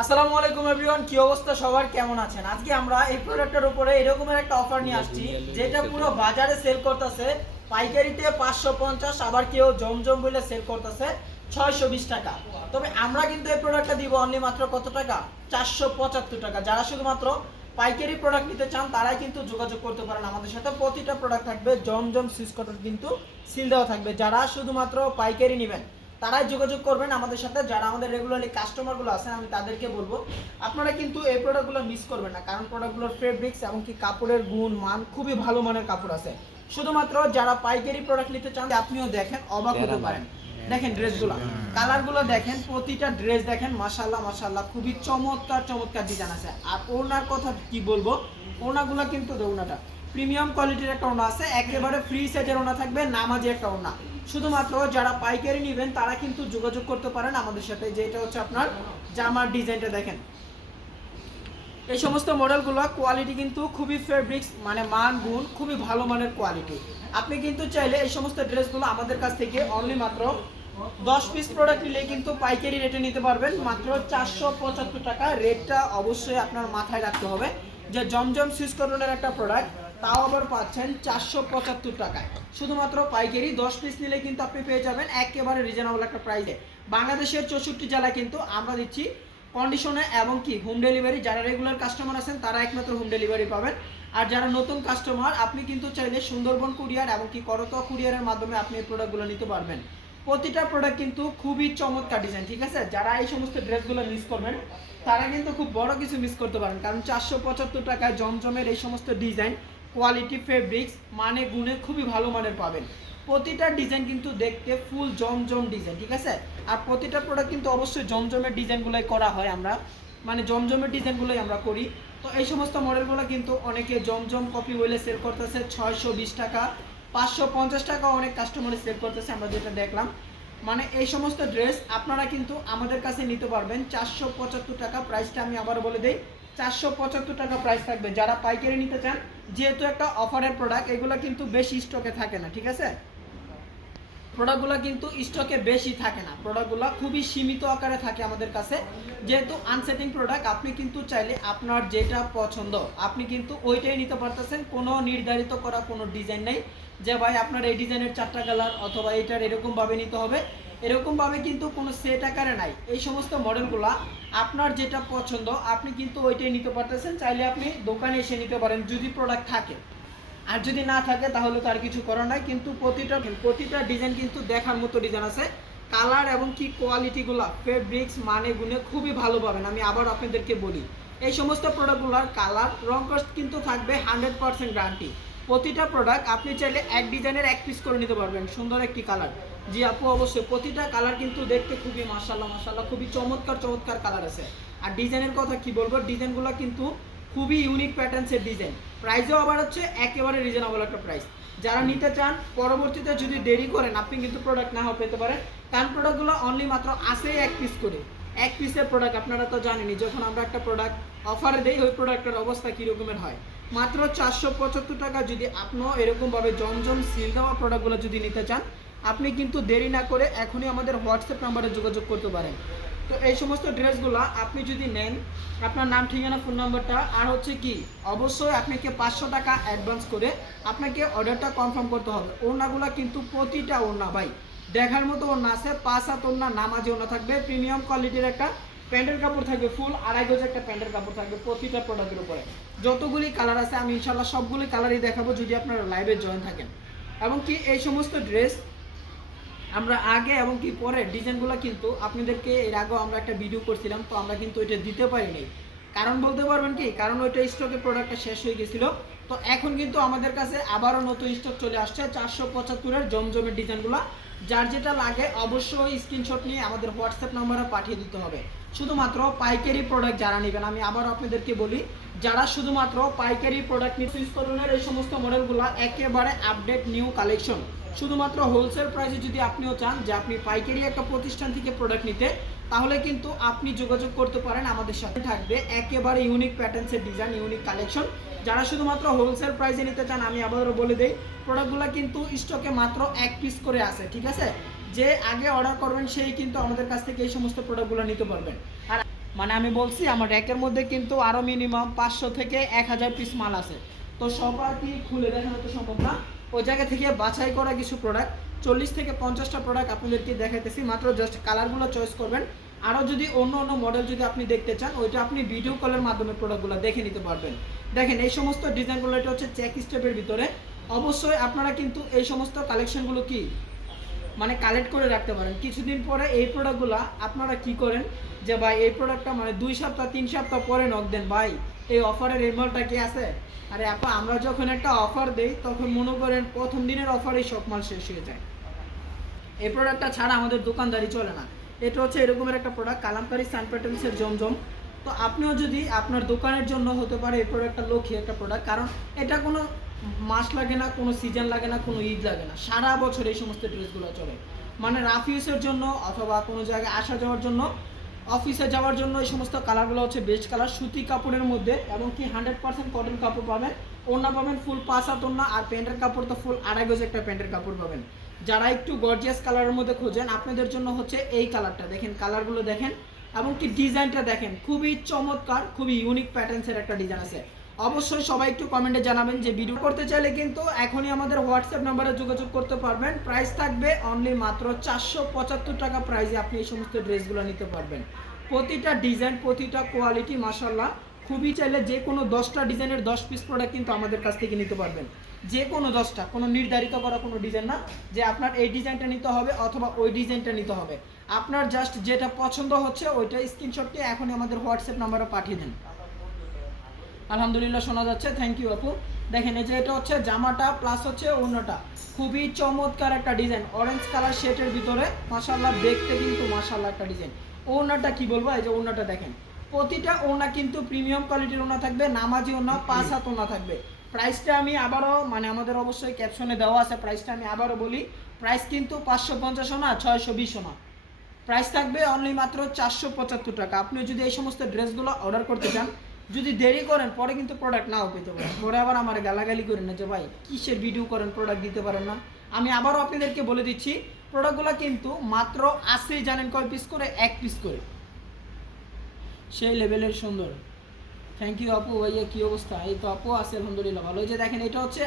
আসসালামু আলাইকুম এভরিওয়ান, কি অবস্থা সবার, কেমন আছেন? আজকে আমরা এই প্রোডাক্টের উপরে এরকমের একটা অফার নিয়ে আসছি যেটা পুরো বাজারে সেল করতেছে পাইকারিতে 550, আবার কেউ জমজম বলে সেল করতেছে 620 টাকা। তবে আমরা কিন্তু এই প্রোডাক্টটা দিব অনলি মাত্র কত টাকা? 475 টাকা। যারা শুধুমাত্র পাইকারি প্রোডাক্ট নিতে চান তারাই কিন্তু যোগাযোগ করতে পারেন আমাদের সাথে। প্রতিটা প্রোডাক্ট থাকবে জমজম সুইচ কটন, কিন্তু সিল দেওয়া থাকবে। যারা শুধুমাত্র পাইকারি নেবেন তারাই যোগাযোগ করবেন আমাদের সাথে। যারা আমাদের রেগুলারলি কাস্টমারগুলো আছেন আমি তাদেরকে বলবো আপনারা কিন্তু এই প্রোডাক্টগুলো মিস করবেন না, কারণ প্রোডাক্টগুলোর ফেব্রিক্স এবং কি কাপড়ের গুণ মান খুবই ভালো মানের কাপড় আছে। শুধুমাত্র যারা পাইকারি প্রোডাক্ট নিতে চান আপনিও দেখেন, অবাক হতে পারেন। দেখেন ড্রেসগুলো, কালারগুলো দেখেন, প্রতিটা ড্রেস দেখেন, মাশাআল্লাহ মাশাআল্লাহ খুবই চমৎকার চমৎকার ডিজাইন আছে। আর ওনার কথা কি বলবো, ওনাগুলো কিন্তু ওনাটা প্রিমিয়াম কোয়ালিটির একটা ওনা আছে, একেবারে ফ্রি সাইজের ওনা থাকবে, নামাজি একটা ওনা। শুধুমাত্র যারা পাইকারি নেবেন তারা কিন্তু যোগাযোগ করতে পারেন আমাদের সাথে। যেটা হচ্ছে আপনার জামার ডিজাইনটা দেখেন, এই সমস্ত মডেলগুলো কোয়ালিটি কিন্তু খুবই ফেব্রিক্স মানে মান গুণ খুবই ভালো মানের কোয়ালিটি। আপনি কিন্তু চাইলে এই সমস্ত ড্রেসগুলো আমাদের কাছ থেকে অনলি মাত্র 10 পিস প্রোডাক্ট নিলে কিন্তু পাইকারি রেটে নিতে পারবেন মাত্র 475 টাকা। রেটটা অবশ্যই আপনার মাথায় রাখতে হবে যে জমজম সুইচ কটনের একটা প্রোডাক্ট, তাও আবার পাচ্ছেন 475 টাকায়। শুধুমাত্র পাইকারি 10 পিস নিলে কিন্তু আপনি পেয়ে যাবেন একেবারে রিজনেবল একটা প্রাইসে। বাংলাদেশের 64 জেলায় কিন্তু আমরা দিচ্ছি কন্ডিশনে এবং কি হোম ডেলিভারি। যারা রেগুলার কাস্টমার আছেন তারা একমাত্র হোম ডেলিভারি পাবেন। আর যারা নতুন কাস্টমার আপনি কিন্তু চাইলে সুন্দরবন কুরিয়ার এবং কি করতোয়া কুরিয়ারের মাধ্যমে আপনি এই প্রোডাক্টগুলো নিতে পারবেন। প্রতিটা প্রোডাক্ট কিন্তু খুবই চমৎকার ডিজাইন, ঠিক আছে? যারা এই সমস্ত ড্রেসগুলো মিস করবেন তারা কিন্তু খুব বড় কিছু মিস করতে পারেন, কারণ 475 টাকায় জমজমের এই সমস্ত ডিজাইন কোয়ালিটি ফেব্রিক্স মানে গুণে খুবই ভালো মানের পাবেন। প্রতিটা ডিজাইন কিন্তু দেখতে ফুল জমজম ডিজাইন, ঠিক আছে? আর প্রতিটা প্রোডাক্ট কিন্তু অবশ্যই জমজমের ডিজাইনগুলোই করা হয়, আমরা মানে জমজমের ডিজাইনগুলোই আমরা করি। তো এই সমস্ত মডেলগুলো কিন্তু অনেকে জমজম কপি বলে সেল করতেছে 620 টাকা, 550 টাকা অনেক কাস্টমারে সেল করতেছে, আমরা যেটা দেখলাম। মানে এই সমস্ত ড্রেস আপনারা কিন্তু আমাদের কাছে নিতে পারবেন 475 টাকা। প্রাইসটা আমি আবার বলে দিই, 475 টাকা প্রাইস থাকবে যারা পাইকারি নিতে চান। যেহেতু একটা অফারের প্রোডাক্ট, এগুলো কিন্তু বেশি স্টকে থাকে না, ঠিক আছে? প্রোডাক্টগুলো কিন্তু স্টকে বেশি থাকে না, প্রোডাক্টগুলো খুবই সীমিত আকারে থাকে আমাদের কাছে। যেহেতু আনসেটিং প্রোডাক্ট, আপনি কিন্তু চাইলে আপনার যেটা পছন্দ আপনি কিন্তু ওইটাই নিতে পারতেছেন। কোনো নির্ধারিত করা কোনো ডিজাইন নেই যে ভাই আপনার এই ডিজাইনের 4টা কালার অথবা এইটার এরকমভাবে নিতে হবে, এরকমভাবে কিন্তু কোনো সেট আকারে নাই। এই সমস্ত মডেলগুলো আপনার যেটা পছন্দ আপনি কিন্তু ওইটাই নিতে পারতেছেন। চাইলে আপনি দোকানে এসে নিতে পারেন যদি প্রোডাক্ট থাকে, আর যদি না থাকে তাহলে তো আর কিছু করার নাই। কিন্তু প্রতিটা ডিজাইন কিন্তু দেখার মতো ডিজাইন আছে। কালার এবং কি কোয়ালিটিগুলো ফেব্রিক্স মানে গুণে খুবই ভালো পাবেন। আমি আবার আপনাদেরকে বলি, এই সমস্ত প্রোডাক্টগুলোর কালার রং কস্ট কিন্তু থাকবে 100% গ্যারান্টি। প্রতিটা প্রোডাক্ট আপনি চাইলে এক ডিজাইনের এক পিস করে নিতে পারবেন। সুন্দর একটি কালার, জি আপু অবশ্যই। প্রতিটা কালার কিন্তু দেখতে খুবই মাশাআল্লাহ মাশাআল্লাহ খুবই চমৎকার চমৎকার কালার আছে। আর ডিজাইনের কথা কি বলবো, ডিজাইনগুলো কিন্তু খুবই ইউনিক প্যাটার্নসের ডিজাইন। প্রাইসও আবার হচ্ছে একেবারে রিজনেবল একটা প্রাইস। যারা নিতে চান পরবর্তীতে যদি দেরি করেন আপনি কিন্তু প্রোডাক্ট নাও পেতে পারেন, কারণ প্রোডাক্টগুলো অনলি মাত্র আসে এক পিস করে। এক পিসের প্রোডাক্ট আপনারা তো জানেনই, যখন আমরা একটা প্রোডাক্ট অফারে দেই ওই প্রোডাক্টের অবস্থা কীরকমের হয়। মাত্র 475 টাকা। যদি আপনিও এরকমভাবে জমজম সিল দেওয়া প্রোডাক্টগুলো যদি নিতে চান আপনি কিন্তু দেরি না করে এখনই আমাদের হোয়াটসঅ্যাপ নাম্বারে যোগাযোগ করতে পারেন। তো এই সমস্ত ড্রেসগুলো আপনি যদি নেন, আপনার নাম ঠিকানা ফোন নাম্বারটা আর হচ্ছে কি অবশ্যই আপনাকে 500 টাকা অ্যাডভান্স করে আপনাকে অর্ডারটা কনফার্ম করতে হবে। ওড়নাগুলো কিন্তু প্রতিটা ওড়না ভাই দেখার মতো ওড়না আছে, 5 হাত ওড়না, নামাজি ওড়না থাকবে, প্রিমিয়াম কোয়ালিটির একটা প্যান্টের কাপড় থাকবে, ফুল 2.5 গজ একটা প্যান্টের কাপড় থাকবে প্রতিটা প্রোডাক্টের উপরে। যতগুলি কালার আছে আমি ইনশাল্লাহ সবগুলি কালারই দেখাবো যদি আপনারা লাইভে জয়েন থাকেন। এবং কি এই সমস্ত ড্রেস আমরা আগে এবং কি পরে ডিজাইনগুলো কিন্তু আপনাদেরকে এর আগেও আমরা একটা ভিডিও করছিলাম, তো আমরা কিন্তু ওইটা দিতে পারিনি। কারণ বলতে পারবেন কি, কারণ ওইটা স্টকে প্রোডাক্টটা শেষ হয়ে গেছিলো। তো এখন কিন্তু আমাদের কাছে আবারও নতুন স্টক চলে আসছে 475-এর জমজমের ডিজাইনগুলো। যার যেটা লাগে অবশ্যই স্ক্রিনশট নিয়ে আমাদের হোয়াটসঅ্যাপ নাম্বারে পাঠিয়ে দিতে হবে। শুধুমাত্র পাইকারি প্রোডাক্ট যারা নেবেন, আমি আবার আপনাদেরকে বলি, যারা শুধুমাত্র পাইকারি প্রোডাক্ট নিয়ে সুইচ করুনের এই সমস্ত মডেলগুলো একেবারে আপডেট নিউ কালেকশন। শুধুমাত্র হোলসেল প্রাইসে যদি আপনিও চান যে আপনি পাইকারি একটা প্রতিষ্ঠান থেকে প্রোডাক্ট নিতে, তাহলে কিন্তু আপনি যোগাযোগ করতে পারেন আমাদের সাথে। থাকবে একেবারে ইউনিক প্যাটার্নসের ডিজাইন, ইউনিক কালেকশন। যারা শুধুমাত্র হোলসেল প্রাইসে নিতে চান আমি আবারও বলে দেই, প্রোডাক্টগুলো কিন্তু স্টকে মাত্র এক পিস করে আছে, ঠিক আছে? যে আগে অর্ডার করবেন সেই কিন্তু আমাদের কাছ থেকে এই সমস্ত প্রোডাক্টগুলো নিতে পারবেন। আর মানে আমি বলছি আমার র্যাকের মধ্যে কিন্তু আরও মিনিমাম 500 থেকে 1000 পিস মাল আছে। তো সব আর কি খুলে দেখানো তো সম্ভব না, ওই জায়গা থেকে বাছাই করা কিছু প্রোডাক্ট 40 থেকে 50টা প্রোডাক্ট আপনাদেরকে দেখাইতেছি, মাত্র জাস্ট কালারগুলো চয়েস করবেন। আরও যদি অন্য অন্য মডেল যদি আপনি দেখতে চান ওইটা আপনি ভিডিও কলের মাধ্যমে প্রোডাক্টগুলো দেখে নিতে পারবেন। দেখেন এই সমস্ত ডিজাইনগুলো, এটা হচ্ছে চেক স্টেপের ভিতরে। অবশ্যই আপনারা কিন্তু এই সমস্ত কালেকশনগুলো কি মানে কালেক্ট করে রাখতে পারেন। কিছুদিন পরে এই প্রোডাক্টগুলো আপনারা কি করেন যে ভাই এই প্রোডাক্টটা মানে 2 সপ্তাহ 3 সপ্তাহ পরে নক দেন, ভাই এই অফারের এই মালটা কি আছে। আরে আপা আমরা যখন একটা অফার দেই তখন মনে করেন প্রথম দিনের অফারেই সব মাল শেষ হয়ে যায়। এই প্রোডাক্টটা ছাড়া আমাদের দোকানদারি চলে না। এটা হচ্ছে এরকমের একটা প্রোডাক্ট, কালামকারী সান প্যাটার্নসের জমজম। তো আপনিও যদি আপনার দোকানের জন্য হতে পারে এই প্রোডাক্টটা লক্ষ্মী একটা প্রোডাক্ট, কারণ এটা কোনো মাস লাগে না, কোনো সিজন লাগে না, কোনো ঈদ লাগে না, সারা বছর এই সমস্ত ড্রেসগুলো চলে। মানে রাফ ইউজের জন্য অথবা কোনো জায়গায় আসা যাওয়ার জন্য, অফিসে যাওয়ার জন্য এই সমস্ত কালারগুলো হচ্ছে বেস্ট কালার। সুতি কাপড়ের মধ্যে এবং কি 100% কটন কাপড় পাবেন, ওড়না পাবেন ফুল 5 হাত ওড়না, আর প্যান্টের কাপড় তো ফুল 2.5 গজ একটা প্যান্টের কাপড় পাবেন। যারা একটু গর্জিয়াস কালারের মধ্যে খোঁজেন আপনাদের জন্য হচ্ছে এই কালারটা, দেখেন কালারগুলো দেখেন এবং কি ডিজাইনটা দেখেন, খুবই চমৎকার, খুবই ইউনিক প্যাটার্নসের একটা ডিজাইন আছে। অবশ্যই সবাই একটু কমেন্টে জানাবেন। যে ভিডিও করতে চাইলে কিন্তু এখনই আমাদের হোয়াটসঅ্যাপ নাম্বারে যোগাযোগ করতে পারবেন। প্রাইস থাকবে অনলি মাত্র 475 টাকা প্রাইসে আপনি এই সমস্ত ড্রেসগুলো নিতে পারবেন। প্রতিটা ডিজাইন, প্রতিটা কোয়ালিটি মাশাআল্লাহ খুবই, চাইলে যে কোনো 10টা ডিজাইনের 10 পিস প্রোডাক্ট কিন্তু আমাদের কাছ থেকে নিতে পারবেন। যে কোনো 10টা, কোনো নির্ধারিত করা কোনো ডিজাইন না যে আপনার এই ডিজাইনটা নিতে হবে অথবা ওই ডিজাইনটা নিতে হবে। আপনার জাস্ট যেটা পছন্দ হচ্ছে ওইটা স্ক্রিনশটটি এখনই আমাদের হোয়াটসঅ্যাপ নাম্বারে পাঠিয়ে দেন। আলহামদুলিল্লাহ শোনা যাচ্ছে, থ্যাংক ইউ আপু। দেখেন এই যে এটা হচ্ছে জামাটা প্লাস হচ্ছে ওড়নাটা, খুবই চমৎকার একটা ডিজাইন, অরেঞ্জ কালার শেডের ভিতরে মাশাআল্লাহ, দেখতে কিন্তু মাশাআল্লাহ একটা ডিজাইন। ওড়নাটা কি বলবো, এই যে ওড়নাটা দেখেন, প্রতিটা ওড়না কিন্তু প্রিমিয়াম কোয়ালিটির ওড়না থাকবে, নামাজি ওড়না 5 হাত ওড়না থাকবে। প্রাইসটা আমি আবারও মানে আমাদের অবশ্যই ক্যাপশনে দেওয়া আছে, প্রাইসটা আমি আবারও বলি, প্রাইস কিন্তু 550 না 620 না, প্রাইস থাকবে অনলি মাত্র 475 টাকা। আপনি যদি এই সমস্ত ড্রেসগুলো অর্ডার করতে চান, যদি দেরি করেন পরে কিন্তু প্রোডাক্ট নাও পেতে পারেন, পরে আবার আমার গালাগালি করেন না যে ভাই কিসের ভিডিও করেন প্রোডাক্ট দিতে পারেন না। আমি আবারও আপনাদেরকে বলে দিচ্ছি, প্রোডাক্টগুলো কিন্তু মাত্র আসেই জানেন কয় পিস করে, 1 পিস করে, সেই লেভেলের সুন্দর। থ্যাংক ইউ আপু। ভাইয়া কি অবস্থা? এই তো আপু আছে আলহামদুলিল্লাহ ভালো। যে দেখেন এটা হচ্ছে